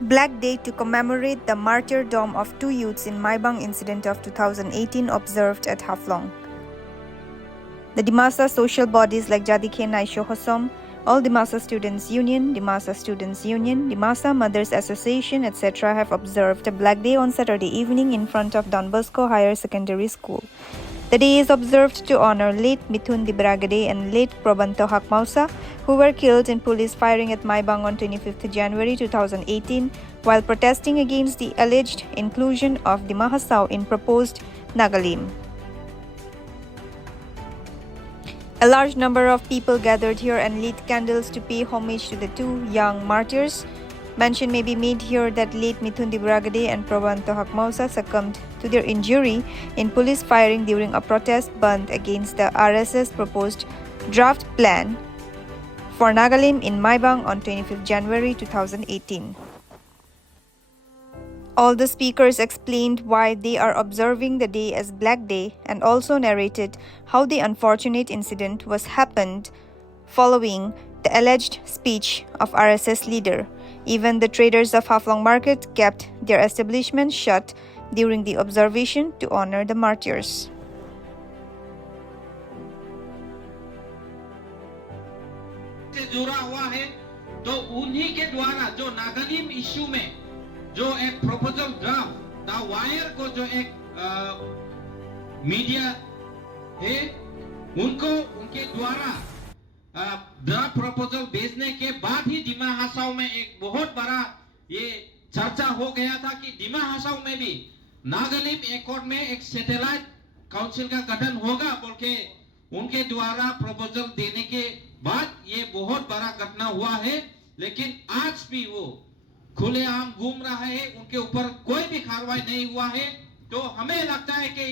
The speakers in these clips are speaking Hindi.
Black Day to commemorate the martyrdom of two youths in Maibang incident of 2018 observed at Haflong. The Dimasa social bodies like Jadikhe Naisho Hosom, All Dimasa Students Union, Dimasa Mothers Association, etc. have observed a Black Day on Saturday evening in front of Don Bosco Higher Secondary School. The day is observed to honor late Mithun Dibragade and late Probanto Hakmausa, who were killed in police firing at Maibang on 25th January 2018 while protesting against the alleged inclusion of Dimahasao in proposed Nagalim. A large number of people gathered here and lit candles to pay homage to the two young martyrs. Mention may be made here that late Mithun Dibragade and Probanto Hakmausa succumbed to their injury in police firing during a protest band against the RSS proposed draft plan for Nagalim in Maibang on 25th January 2018. All the speakers explained why they are observing the day as Black Day and also narrated how the unfortunate incident was happened following the alleged speech of RSS leader. Even the traders of Haflong Market kept their establishment shut during the observation to honor the martyrs. से जुड़ा हुआ है तो उन्हीं के द्वारा जो नागालिम इश्यू में जो एक प्रपोजल ड्राफ्ट द वायर को जो एक मीडिया है उनको उनके द्वारा ड्राफ्ट प्रपोजल भेजने के बाद ही दिमा हसाओ में एक बहुत बड़ा ये चर्चा हो गया था कि दिमा हसाओ में भी नागालिम एकॉर्ड में एक सैटेलाइट काउंसिल का गठन होगा बोल के उनके द्वारा प्रपोजल देने के बाद ये बहुत बड़ा घटना हुआ है। लेकिन आज भी वो खुलेआम घूम रहा है, उनके ऊपर कोई भी कार्रवाई नहीं हुआ है। तो हमें लगता है कि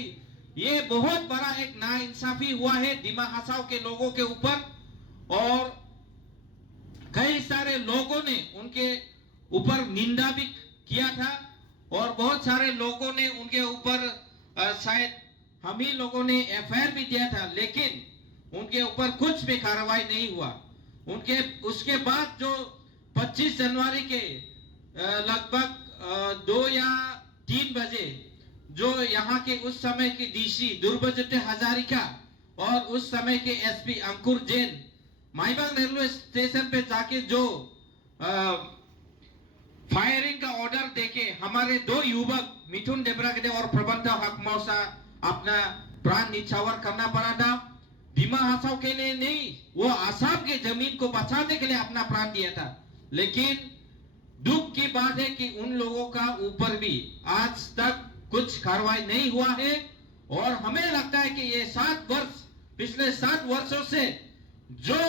ये बहुत बड़ा एक नाइंसाफी हुआ है दिमा हसाओ के लोगों के ऊपर और कई सारे लोगों ने उनके ऊपर निंदा भी किया था और बहुत सारे लोगों ने उनके ऊपर शायद हम ही लोगों ने एफआईआर भी दिया था, लेकिन उनके ऊपर कुछ भी कार्रवाई नहीं हुआ। उनके उसके बाद जो 25 जनवरी के लगभग 2 या 3 बजे जो यहाँ के उस समय के डीसी दुर्बजटे हजारिका और उस समय के एसपी अंकुर जैन माईबाग रेलवे स्टेशन पे जाके जो फायरिंग का ऑर्डर देके हमारे 2 युवक मिथुन देब्रागडे और प्रबंध हकमौसा अपना प्राण निछावर करना पड़ा था। दिमा हसाओ के लिए नहीं, वो आसाम के जमीन को बचाने के लिए अपना प्राण दिया था। लेकिन दुख की बात है कि उन लोगों का ऊपर भी आज तक कुछ कार्रवाई नहीं हुआ है और हमें लगता है कि ये 7 वर्ष पिछले 7 वर्षों से जो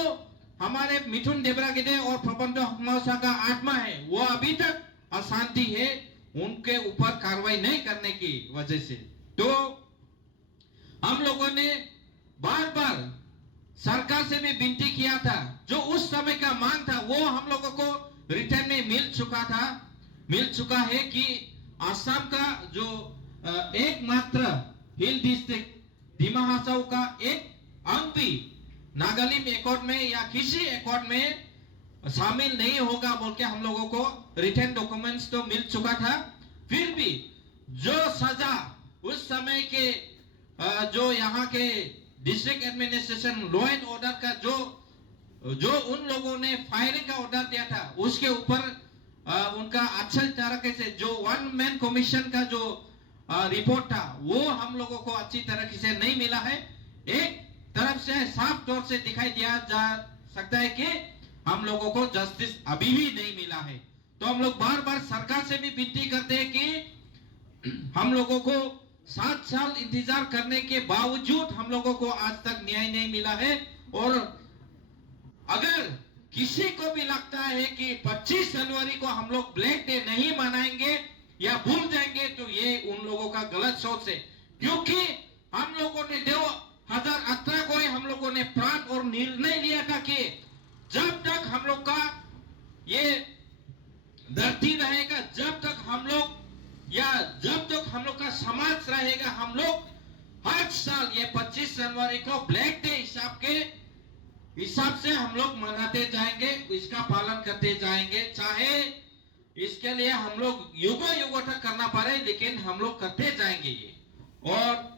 हमारे मिथुन देब्रागडे और प्रबंध हकमौसा का आत्मा है वो अभी तक अशांति है, उनके ऊपर कार्रवाई नहीं करने की वजह से। तो हम लोगों ने बार बार सरकार से भी विनती किया था, जो उस समय का मांग था वो हम लोगों को रिटर्न में मिल चुका है कि असम का जो एकमात्र हिल डिस्ट्रिक्ट दिमा हसाओ का एक अंग भी नागालिम एकॉर्ड में या किसी एकॉर्ड में शामिल नहीं होगा बोल के हम लोगों को रिटर्न डॉक्यूमेंट्स तो मिल चुका था। फिर भी जो सजा उस समय के जो यहाँ के district administration law and order का जो उन लोगों ने फायरिंग का ऑर्डर दिया था उसके ऊपर उनका अच्छे तरीके से जो 1 मैन कमीशन का जो रिपोर्ट था वो हम लोगों को अच्छी तरीके से नहीं मिला है। एक तरफ से साफ तौर से दिखाई दिया जा सकता है कि हम लोगों को जस्टिस अभी भी नहीं मिला है। तो हम लोग बार बार सरकार से भी विनती करते हैं कि हम लोगों को 7 साल इंतजार करने के बावजूद हम लोगों को आज तक न्याय नहीं मिला है। और अगर किसी को भी लगता है कि 25 जनवरी को हम लोग ब्लैक डे नहीं मनाएंगे या भूल जाएंगे तो ये उन लोगों का गलत सोच है, क्योंकि हम लोगों ने 2018 को हम लोगों ने प्राण और निर्णय लिया था कि जब तक हम लोग का ये धरती रहेगा, जब तक हम लोग का समाज रहेगा, हम लोग हर साल ये 25 जनवरी को ब्लैक डे हिसाब से हम लोग मनाते जाएंगे, इसका पालन करते जाएंगे। चाहे इसके लिए हम लोग युगों युगों तक करना पड़े, लेकिन हम लोग करते जाएंगे ये। और